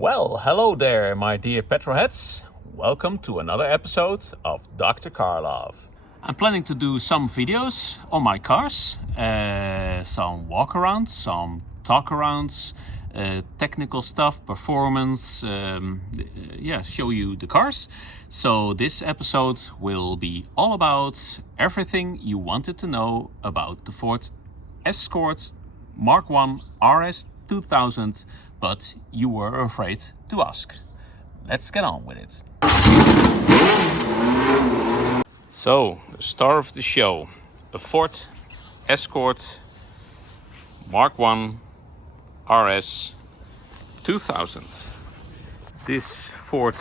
Well, hello there, my dear petrolheads. Welcome to another episode of DoctorCarLove. I'm planning to do some videos on my cars, some walk-arounds, some talk-arounds, technical stuff, performance, show you the cars. So this episode will be all about everything you wanted to know about the Ford Escort Mk1 RS2000, but you were afraid to ask. Let's get on with it. So, the star of the show, a Ford Escort Mk1 RS2000. This Ford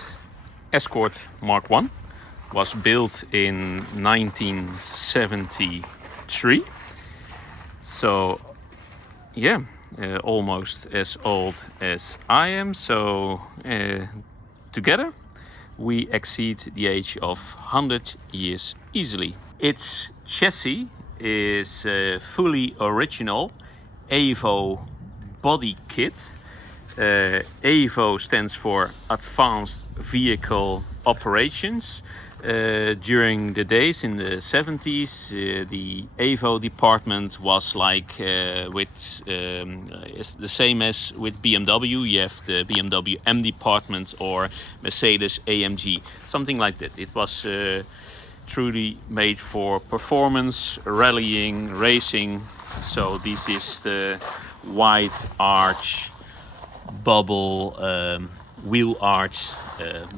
Escort Mk1 was built in 1973. So, yeah, almost as old as I am. So, together we exceed the age of 100 years easily. Its chassis is a fully original Evo body kit. Evo stands for Advanced Vehicle Operations. During the days in the 70s, the Evo department was like it's the same as with BMW. You have the BMW M department or Mercedes AMG, something like that. It was truly made for performance, rallying, racing. So this is the wide arch bubble wheel arch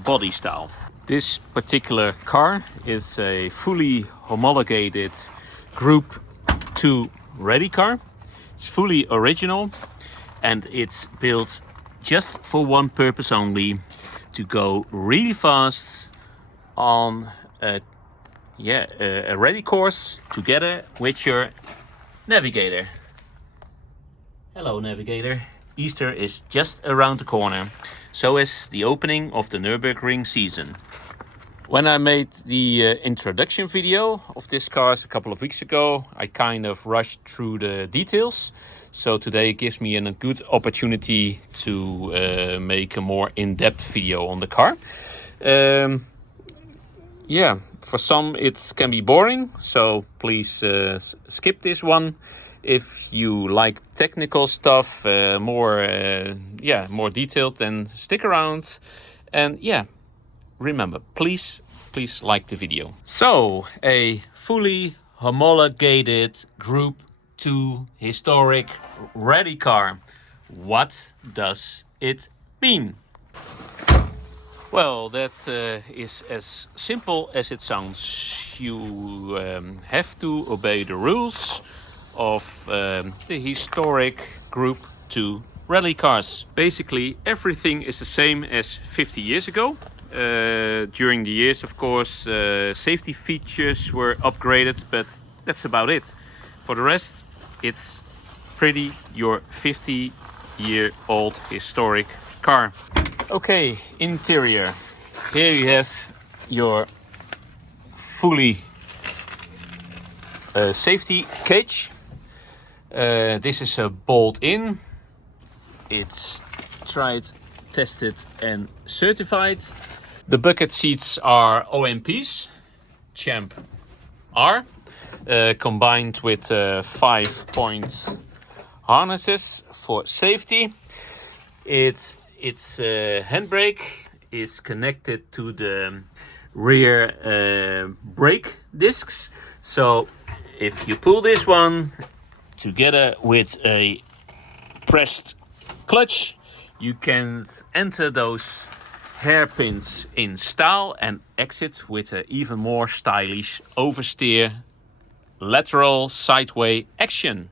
body style. This particular car is a fully homologated Group 2 ready car. It's fully original and it's built just for one purpose only: to go really fast on a ready course together with your navigator. Hello, navigator. Easter is just around the corner, so is the opening of the Nürburgring season. When I made the introduction video of this car a couple of weeks ago, I kind of rushed through the details. So today gives me a good opportunity to make a more in-depth video on the car. For some it can be boring, so please skip this one. If you like technical stuff, more detailed, then stick around. And remember, please like the video. So, a fully homologated Group 2 historic rally car. What does it mean? Well, that is as simple as it sounds. You have to obey the rules of the historic Group 2 rally cars. Basically, everything is the same as 50 years ago. During the years, of course, safety features were upgraded, but that's about it. For the rest, it's pretty your 50-year-old historic car. Okay, interior. Here you have your fully safety cage. This is a bolt-in. It's tried, tested and certified. The bucket seats are OMPs, Champ R, combined with 5-point harnesses for safety. Its handbrake is connected to the rear brake discs. So if you pull this one together with a pressed clutch, you can enter those hairpins in style and exit with an even more stylish oversteer lateral sideway action.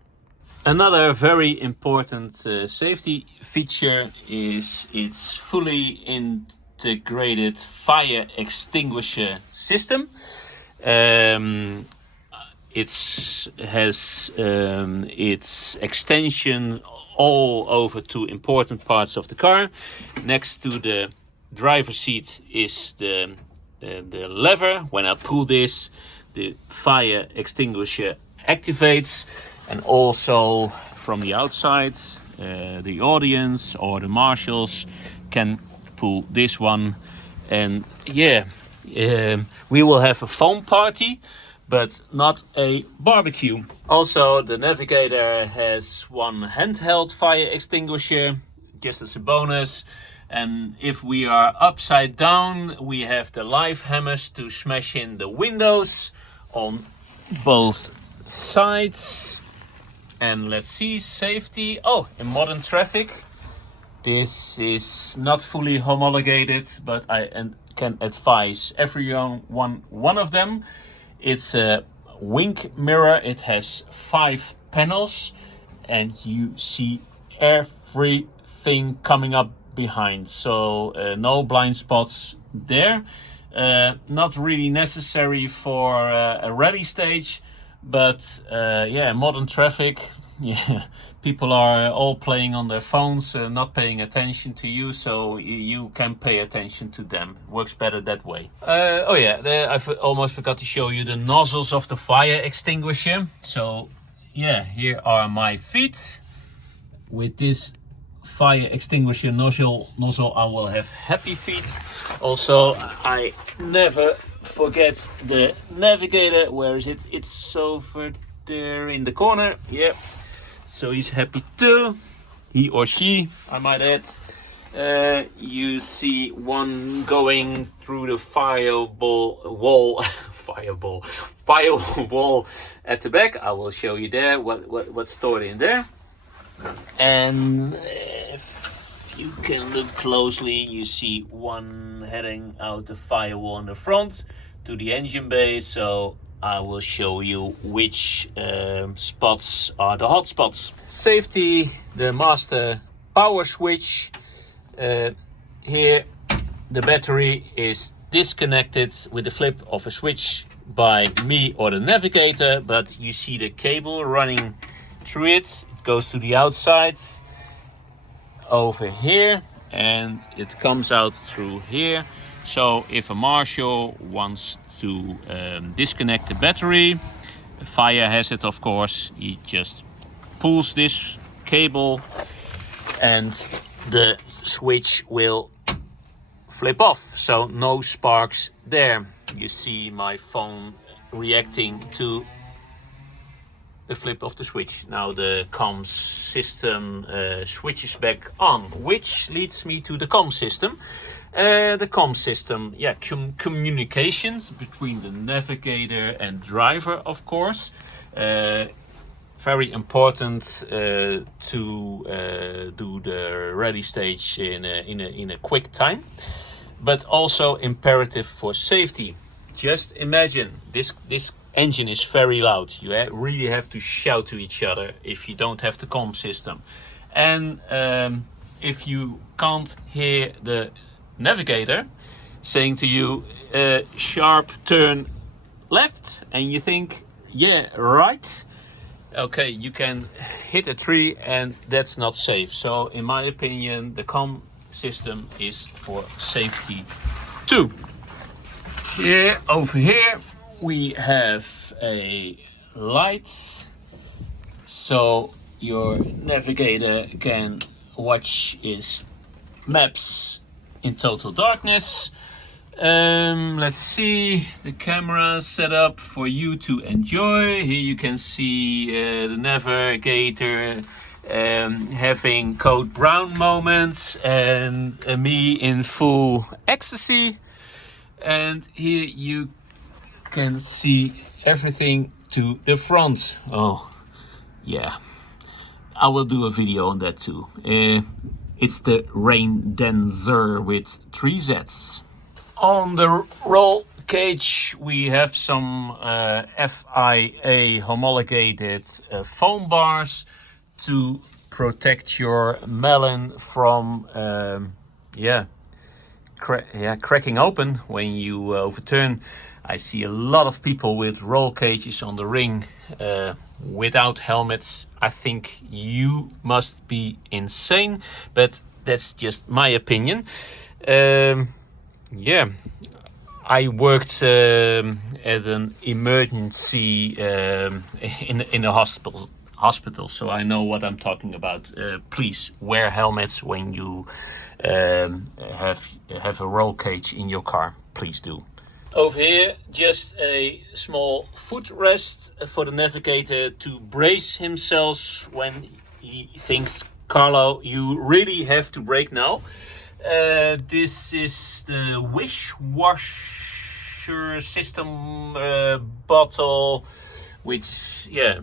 Another very important safety feature is its fully integrated fire extinguisher system. It has its extension all over two important parts of the car. Next to the driver's seat is the lever. When I pull this, the fire extinguisher activates, and also from the outside the audience or the marshals can pull this one. And yeah, we will have a foam party, but not a barbecue. Also, the Navigator has one handheld fire extinguisher, just as a bonus. And if we are upside down, we have the live hammers to smash in the windows on both sides. And let's see, safety. Oh, in modern traffic, this is not fully homologated, but I can advise everyone one of them. It's a wing mirror. It has 5 panels, and you see everything coming up behind. So no blind spots there. Not really necessary for a rally stage, but yeah, modern traffic. Yeah, people are all playing on their phones, not paying attention to you, so you can pay attention to them. Works better that way. Oh yeah, I almost forgot to show you the nozzles of the fire extinguisher. So yeah, here are my feet. With this fire extinguisher nozzle, I will have happy feet. Also, I never forget the Navigator. Where is it? It's over there in the corner. Yep. So he's happy too. He or she, I might add. You see one going through the firewall at the back. I will show you there what's stored in there. And if you can look closely, you see one heading out the firewall in the front to the engine bay. So I will show you which spots are the hot spots. Safety, the master power switch. Here the battery is disconnected with the flip of a switch by me or the Navigator, but you see the cable running through it. It goes to the outside over here and it comes out through here. So if a marshal wants to disconnect the battery, a fire hazard of course, he just pulls this cable and the switch will flip off, so no sparks there. You see my phone reacting to the flip of the switch. Now the comms system switches back on, which leads me to the comms system. The comms system, yeah, communications between the Navigator and driver, of course. Very important to do the rally stage in a quick time, but also imperative for safety. Just imagine this engine is very loud. You really have to shout to each other if you don't have the comm system. And if you can't hear the Navigator saying to you, sharp turn left, and you think, yeah, right, okay, you can hit a tree and that's not safe. So in my opinion, the comm system is for safety too. Here, over here, we have a light, so your Navigator can watch his maps in total darkness. Let's see, the camera set up for you to enjoy. Here you can see the Navigator having code brown moments and me in full ecstasy. And here you can see everything to the front. Oh yeah, I will do a video on that too. It's the Rain Dancer with 3 Z's. On the roll cage we have some FIA homologated foam bars to protect your melon from cracking open when you overturn. I see a lot of people with roll cages on the ring without helmets. I think you must be insane, but that's just my opinion. Yeah, I worked at an emergency in a hospitals, so I know what I'm talking about. Please wear helmets when you have a roll cage in your car. Please do. Over here, just a small footrest for the navigator to brace himself when he thinks, Carlo, you really have to brake now. This is the wish washer system bottle, which, yeah,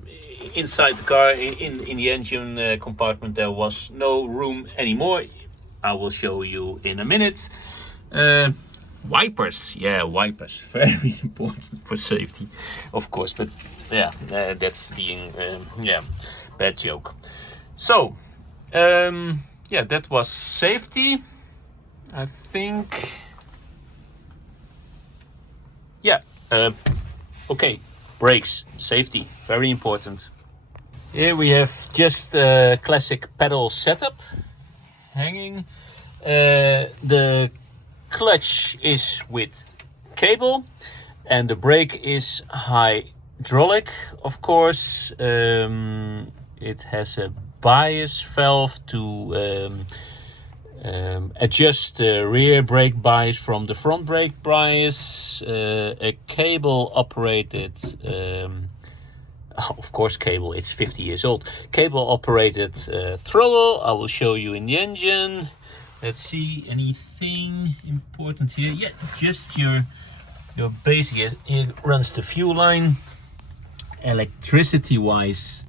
inside the car, in the engine compartment, there was no room anymore. I will show you in a minute. Wipers, yeah, wipers, very important for safety, of course, but yeah, that's being, yeah, bad joke. So, yeah, that was safety, I think. Yeah, okay, brakes, safety, very important. Here we have just a classic pedal setup hanging. The clutch is with cable and the brake is hydraulic, of course. It has a bias valve to adjust the rear brake bias from the front brake bias. A cable operated, of course cable, it's 50 years old. Cable operated throttle, I will show you in the engine. Let's see, anything important here? Yeah, just your basic. It runs the fuel line. Electricity wise,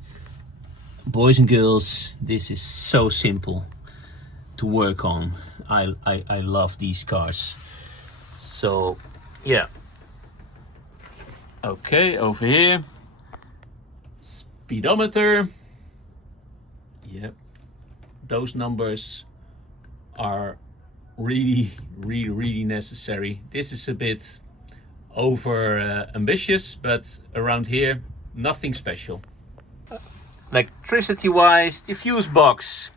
boys and girls, this is so simple to work on. I love these cars. So yeah. Okay, over here, speedometer. Yep, those numbers are really necessary. This is a bit over ambitious, but around here, nothing special. Electricity wise, the fuse box.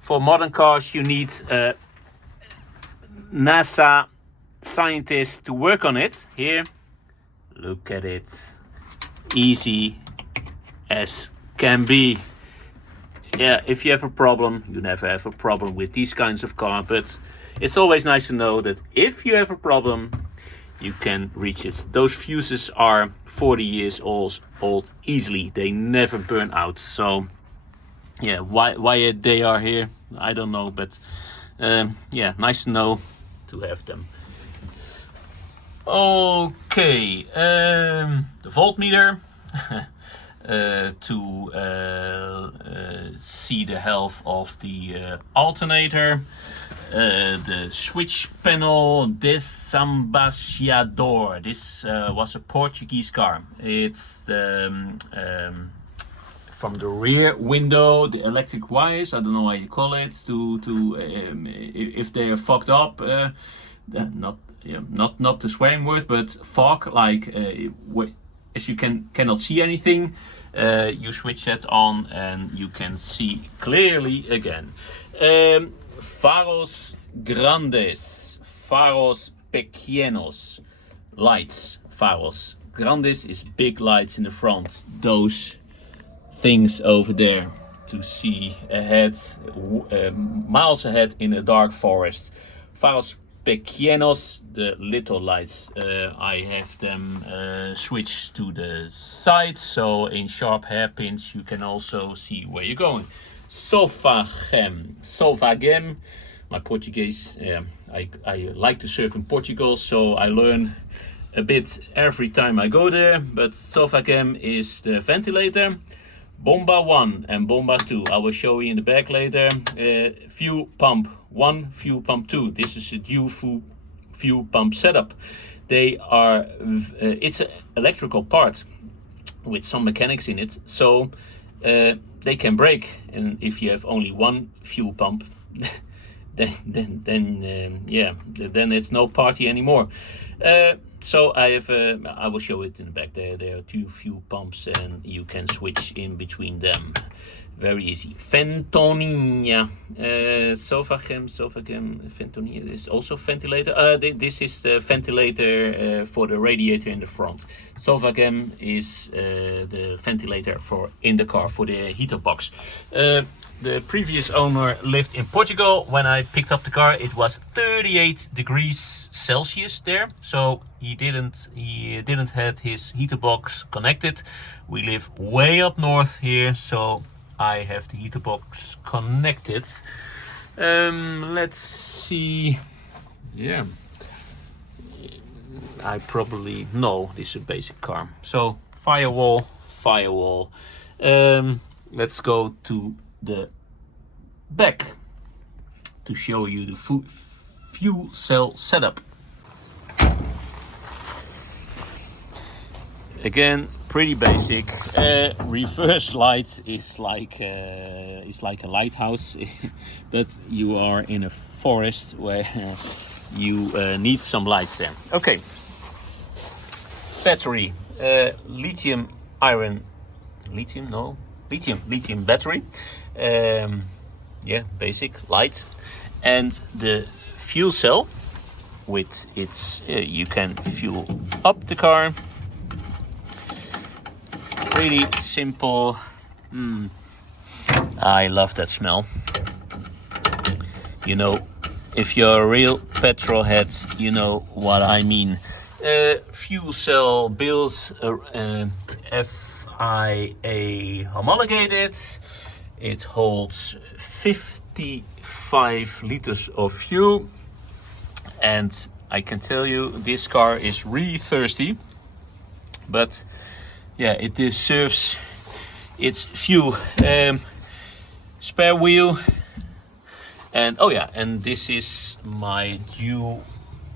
For modern cars, you need a NASA scientist to work on it. Here, look at it, easy as can be. Yeah, if you have a problem, you never have a problem with these kinds of cars, but it's always nice to know that if you have a problem, you can reach it. Those fuses are 40 years old easily. They never burn out. So yeah, why they are here, I don't know, but yeah, nice to know to have them. Okay, the voltmeter. To see the health of the alternator, the switch panel, desambassador. This was a Portuguese car. It's from the rear window, the electric wires, I don't know how you call it, if they are fogged up, not the swearing word, but fog, like as you cannot see anything, you switch that on and you can see clearly again. Faros grandes, faros pequeños, lights. Faros grandes is big lights in the front. Those things over there to see ahead, miles ahead in a dark forest. Faros pequeños, the little lights. I have them switched to the side, so in sharp hairpins you can also see where you're going. Sofagem, my Portuguese. I like to surf in Portugal, so I learn a bit every time I go there. But Sofagem is the ventilator. Bomba 1 and Bomba 2, I will show you in the back later. Fuel pump 1, fuel pump 2. This is a dual fuel pump setup. They are, it's an electrical part with some mechanics in it, so they can break. And if you have only one fuel pump, then it's no party anymore. So I have, I will show it in the back. There are two fuel pumps and you can switch in between them. Very easy. Ventonia, Sofagem, Ventonia is also ventilator. This is the ventilator for the radiator in the front. Sofagem is the ventilator for in the car for the heater box. The previous owner lived in Portugal. When I picked up the car, it was 38 degrees Celsius there. So he didn't have his heater box connected. We live way up north here, so I have the heater box connected. Let's see. Yeah, I probably know this is a basic car. So firewall. Let's go to the back to show you the fuel cell setup. Again, pretty basic. Reverse light is like a lighthouse, but you are in a forest where you need some lights there. Okay. Battery, lithium battery. Yeah, basic, light. And the fuel cell with its, you can fuel up the car. Pretty simple. I love that smell. You know, if you're a real petrol head, you know what I mean. Fuel cell built FIA homologated. It holds 55 liters of fuel, and I can tell you this car is really thirsty, but yeah, it deserves its fuel. Spare wheel, and oh yeah, and this is my dual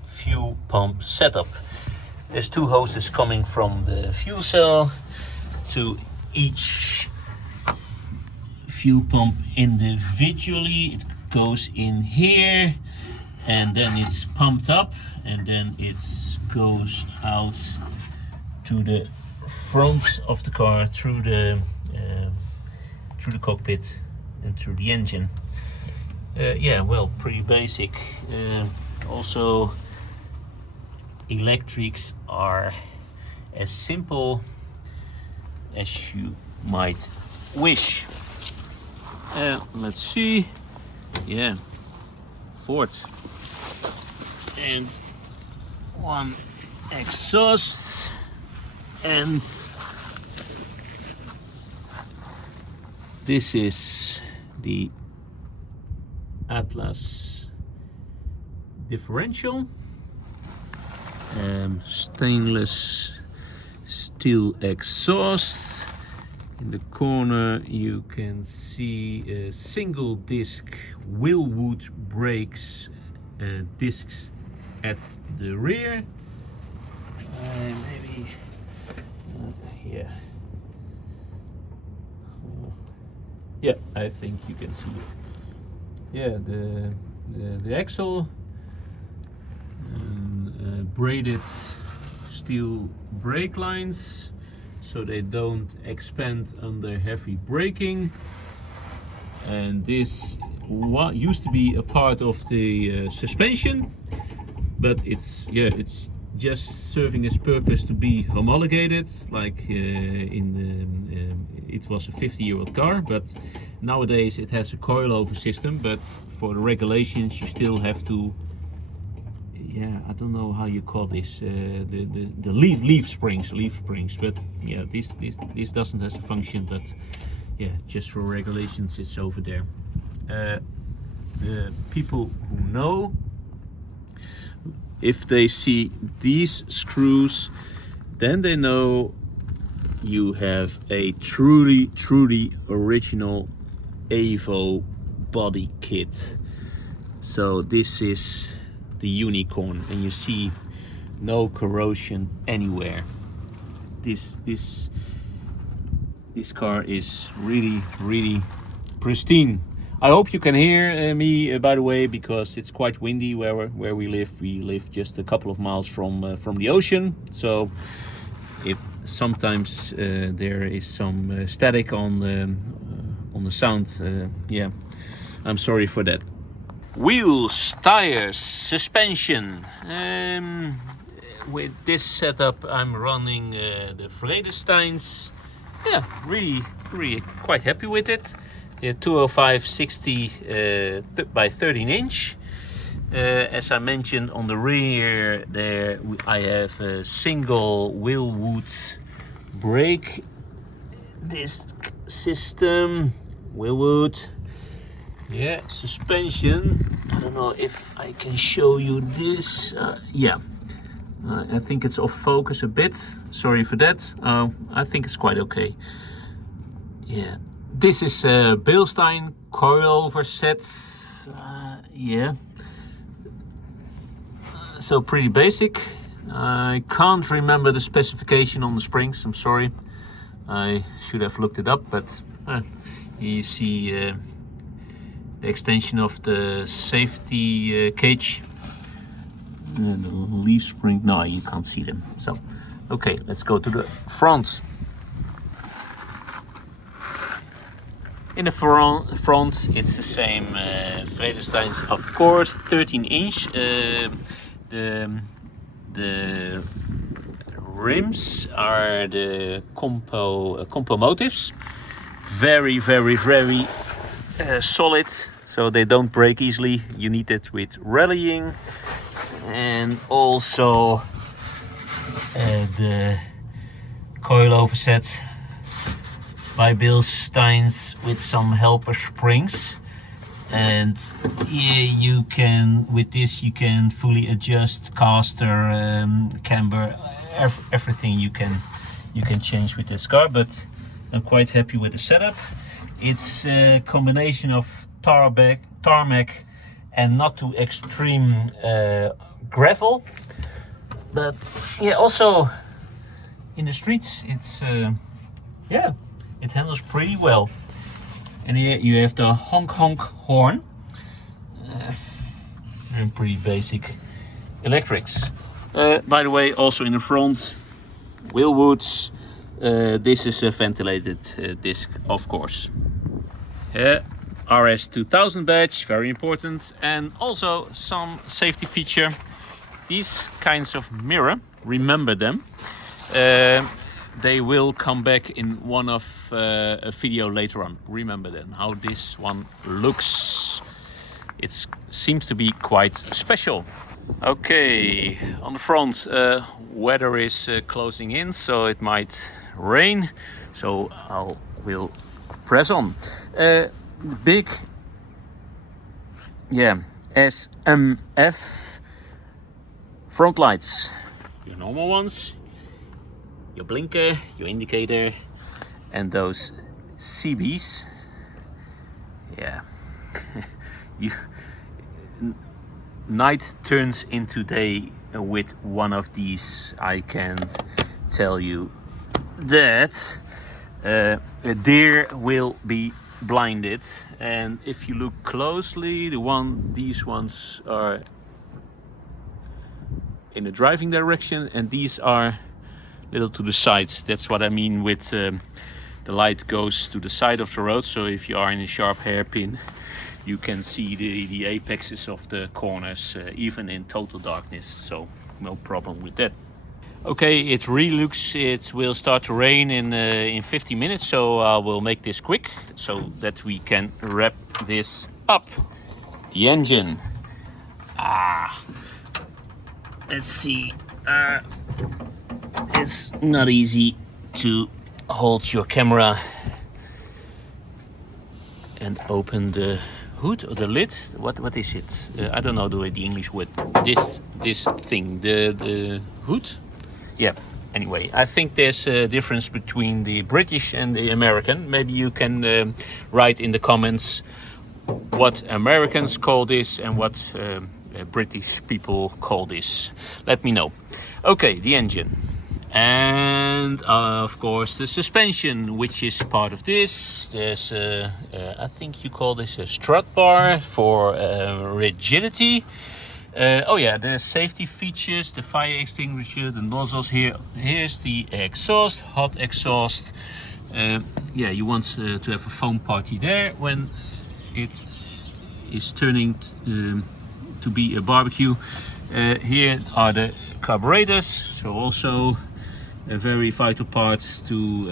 fuel pump setup. There's two hoses coming from the fuel cell to each fuel pump individually. It goes in here and then it's pumped up and then it goes out to the front of the car through the cockpit and through the engine. Yeah, well, pretty basic. Also, electrics are as simple as you might wish. Let's see. Yeah, Ford. And one exhaust. And this is the Atlas differential. Stainless steel exhaust. In the corner you can see a single disc Willwood brakes discs at the rear. Maybe here. Yeah, I think you can see it. Yeah, the axle, braided steel brake lines so they don't expand under heavy braking. And this used to be a part of the suspension, but it's just serving its purpose to be homologated. Like it was a 50-year-old car, but nowadays it has a coilover system. But for the regulations, you still have to, yeah, I don't know how you call this, the leaf springs. But yeah, this doesn't have a function, but yeah, just for regulations, it's over there. The people who know, if they see these screws, then they know you have a truly original Evo body kit. So this is the unicorn, and you see no corrosion anywhere. This car is really pristine. I hope you can hear me, by the way, because it's quite windy where we live. We live just a couple of miles from the ocean, so if sometimes there is some static on the sound, yeah, I'm sorry for that. Wheels, tires, suspension. With this setup, I'm running the Vredesteins. Yeah, really quite happy with it. 205 60 by 13 inch. As I mentioned, on the rear there I have a single Willwood brake disc system. Willwood. Yeah, suspension. I don't know if I can show you this. Yeah, I think it's off focus a bit. Sorry for that. I think it's quite okay. Yeah, this is a Bilstein coilover set. Yeah, so pretty basic. I can't remember the specification on the springs. I'm sorry. I should have looked it up, but you see the extension of the safety cage. And the leaf spring. No, you can't see them. So, okay, let's go to the front. In the front, it's the same Vredesteins, of course, 13 inch. The rims are the compo motives. Very solid, so they don't break easily. You need it with rallying. And also the coilover set by Bilsteins with some helper springs, and here you can, with this you can fully adjust caster, camber, everything you can change with this car. But I'm quite happy with the setup. It's a combination of tarmac and not too extreme gravel, but yeah, also in the streets it's yeah, it handles pretty well. And here you have the honk horn, and pretty basic electrics. By the way, also in the front, Willwoods. This is a ventilated disc, of course. RS2000 badge, very important. And also some safety feature. These kinds of mirror, remember them. They will come back in one of a video later on. Remember them, how this one looks. It seems to be quite special. Okay, on the front, weather is closing in, so it might rain. So I will press on. Big, yeah, SMF front lights. Your normal ones. Your blinker, your indicator, and those CBs. Yeah, night turns into day with one of these. I can tell you that a deer will be blinded, and if you look closely, these ones are in the driving direction, and these are little to the side. That's what I mean with the light goes to the side of the road. So if you are in a sharp hairpin, you can see the apexes of the corners, even in total darkness. So no problem with that. Okay, it really looks it will start to rain in 50 minutes. So I will make this quick so that we can wrap this up. The engine. Let's see. It's not easy to hold your camera and open the hood or the lid. What is it? I don't know the English word. This thing, the hood. Yeah. Anyway, I think there's a difference between the British and the American. Maybe you can write in the comments what Americans call this and what British people call this. Let me know. Okay, the engine. And of course the suspension, which is part of this. There's I think you call this a strut bar for rigidity. Oh yeah, the safety features, the fire extinguisher, the nozzles here. Here's the exhaust, hot exhaust. Yeah, you want to have a foam party there when it is turning to be a barbecue. Here are the carburetors, so also a very vital part to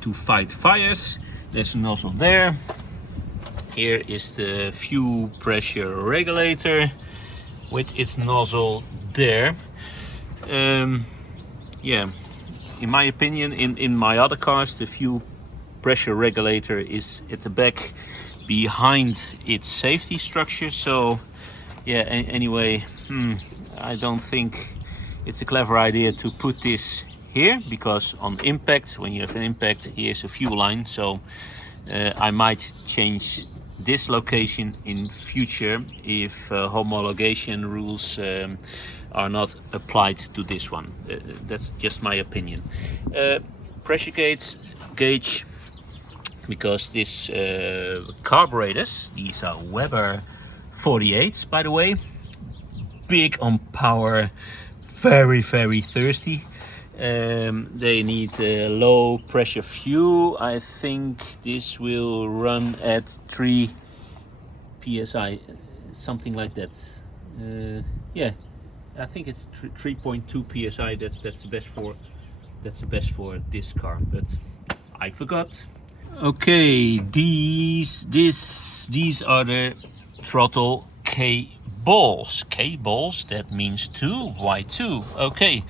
to fight fires. There's a nozzle there. Here is the fuel pressure regulator with its nozzle there. Yeah, in my opinion, in my other cars, the fuel pressure regulator is at the back behind its safety structure. So yeah, anyway, I don't think it's a clever idea to put this here, because on impact, when you have an impact, here's a fuel line. So I might change this location in future if homologation rules are not applied to this one. That's just my opinion. Pressure gauge, because this carburetors, these are Weber 48s, by the way, big on power, very thirsty. They need low pressure fuel. I think this will run at 3 psi, something like that. Yeah, I think it's 3.2 psi. That's the best for this car, but I forgot. Okay, these are the throttle cables. Cables, that means 2. Why 2? Okay,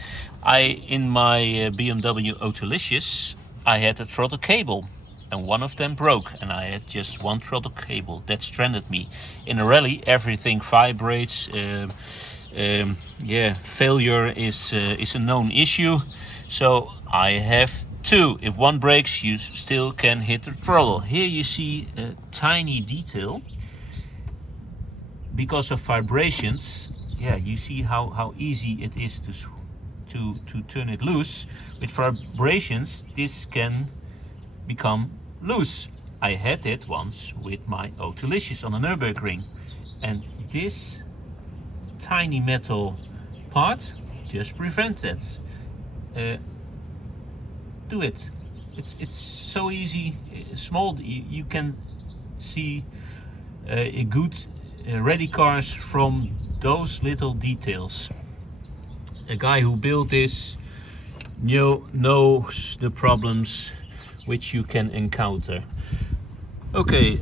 in my BMW Autolicious, I had a throttle cable, and one of them broke, and I had just one throttle cable. That stranded me. In a rally, everything vibrates. Yeah, failure is a known issue, so I have 2. If one breaks, you still can hit the throttle. Here you see a tiny detail. Because of vibrations, yeah, you see how easy it is to turn it loose. With vibrations, this can become loose. I had it once with my Autolicious on a Nürburgring, and this tiny metal part just prevents that. Do it. It's so easy. Small. You can see a good ready cars from those little details. A guy who built this knows the problems which you can encounter. Okay,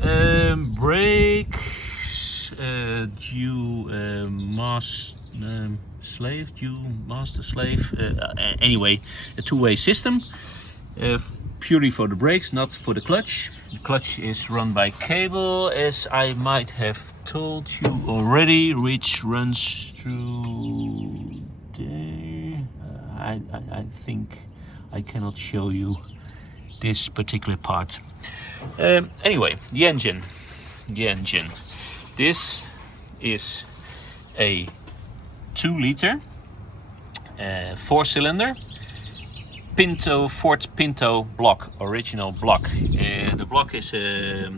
brakes, due master slave. Anyway, a two-way system. Purely for the brakes, not for the clutch. The clutch is run by cable, as I might have told you already, which runs through there. I think I cannot show you this particular part. Anyway, the engine. This is a 2-liter 4-cylinder Ford Pinto block, original block. The block is a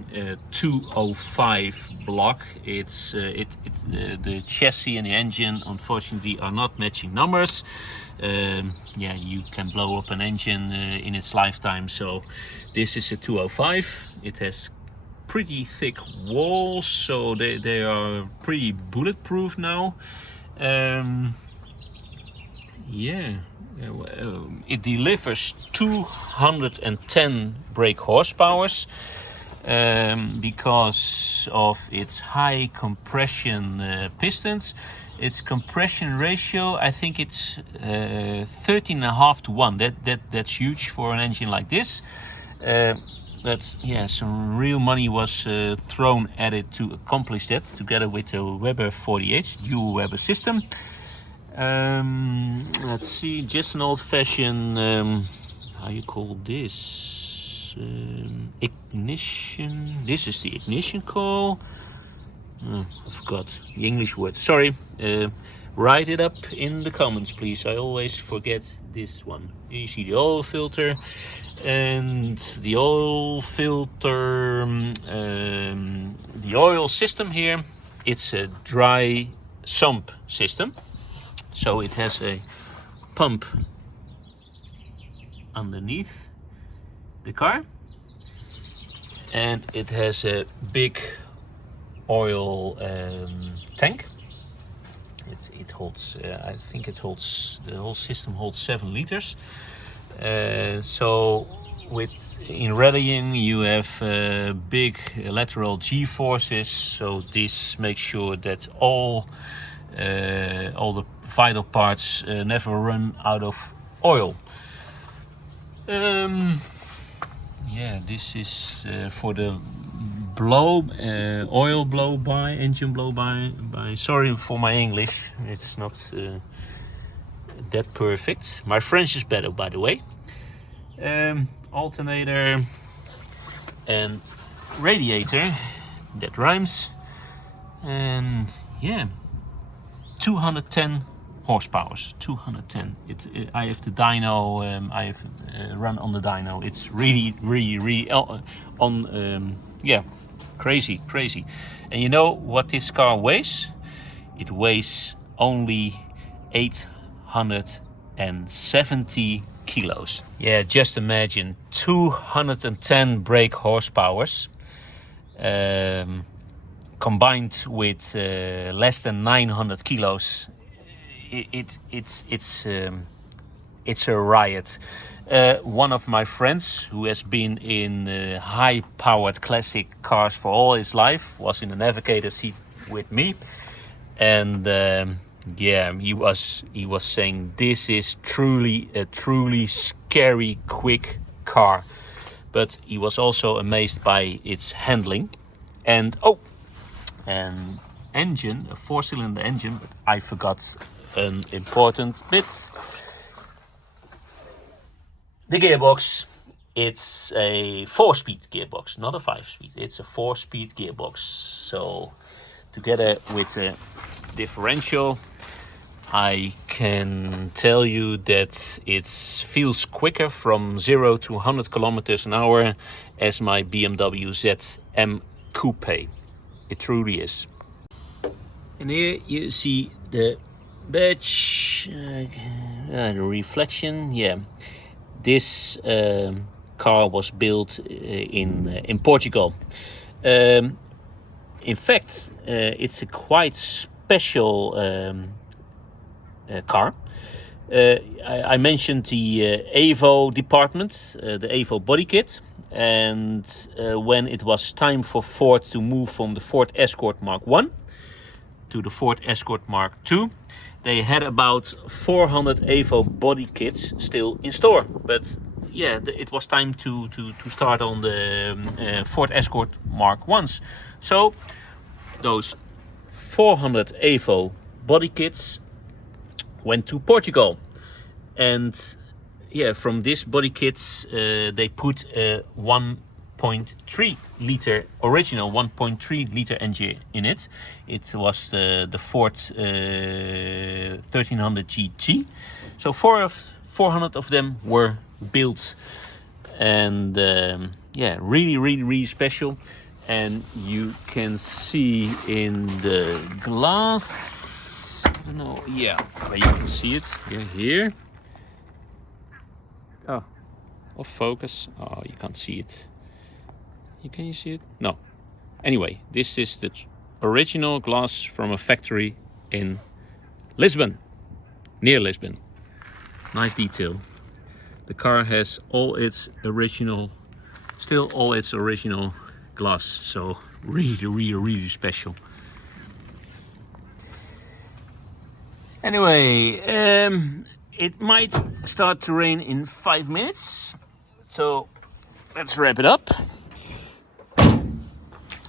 205 block. It's the chassis and the engine, unfortunately, are not matching numbers. Yeah, you can blow up an engine in its lifetime. So this is a 205. It has pretty thick walls, so they are pretty bulletproof now. Yeah. It delivers 210 brake horsepower because of its high compression pistons. Its compression ratio, I think it's 13.5 to 1. That's huge for an engine like this. But yeah, some real money was thrown at it to accomplish that, together with the Weber 48 dual Weber system. Let's see, just an old-fashioned, how you call this, ignition. This is the ignition coil. I forgot the English word, sorry. Write it up in the comments, please. I always forget this one. You see the oil filter, and the oil filter, the oil system here, it's a dry sump system. So it has a pump underneath the car, and it has a big oil tank. It holds, I think it holds, the whole system holds 7 liters. So in rallying you have big lateral G-forces, so this makes sure that all the vital parts never run out of oil. Yeah, this is for the oil blow by, engine blow by. Sorry for my English, it's not that perfect. My French is better, by the way. Alternator and radiator, that rhymes. And yeah, 210 horsepower. 210. I have the dyno. I have run on the dyno. It's really on. Yeah, crazy. And you know what this car weighs? It weighs only 870 kilos. Yeah, just imagine 210 brake horsepowers. Combined with less than 900 kilos, it's a riot. One of my friends who has been in high-powered classic cars for all his life was in the navigator seat with me, and yeah, he was saying this is truly a scary quick car, but he was also amazed by its handling. And an engine, a 4-cylinder engine, but I forgot an important bit. The gearbox, it's a 4-speed gearbox, not a 5-speed. It's a 4-speed gearbox. So together with a differential, I can tell you that it feels quicker from 0 to 100 kilometers an hour as my BMW ZM Coupe. It truly is. And here you see the badge, the reflection. Yeah, this car was built in Portugal. In fact, it's a quite special car. I mentioned the Evo department, the Evo body kit. And when it was time for Ford to move from the Ford Escort Mk1 to the Ford Escort Mk2, they had about 400 Evo body kits still in store. But yeah, it was time to start on the Ford Escort Mk1s. So those 400 Evo body kits went to Portugal. And yeah, from this body kits, they put a 1.3 liter, original 1.3 liter engine in it. It was the Ford 1300 GT. So 400 of them were built, and yeah, really special. And you can see in the glass, I don't know, yeah, where you can see it, here. Oh, off focus. Oh, you can't see it. Can you see it? No. Anyway, this is the original glass from a factory in Lisbon, near Lisbon. Nice detail. The car has still all its original glass. So really special. Anyway, it might start to rain in 5 minutes, so let's wrap it up.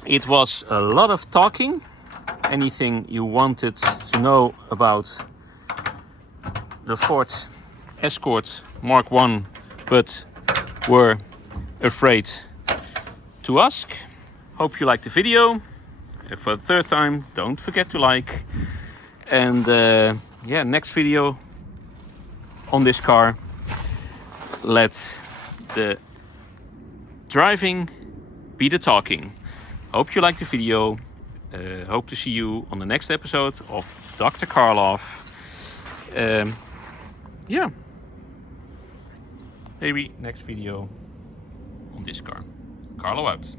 It was a lot of talking. Anything you wanted to know about the Ford Escort Mk1 but were afraid to ask. Hope you liked the video. For the third time, don't forget to like. And yeah, next video on this car, let the driving be the talking. Hope you liked the video. Hope to see you on the next episode of DoctorCarLove. Yeah, maybe next video on this car. Carlo out.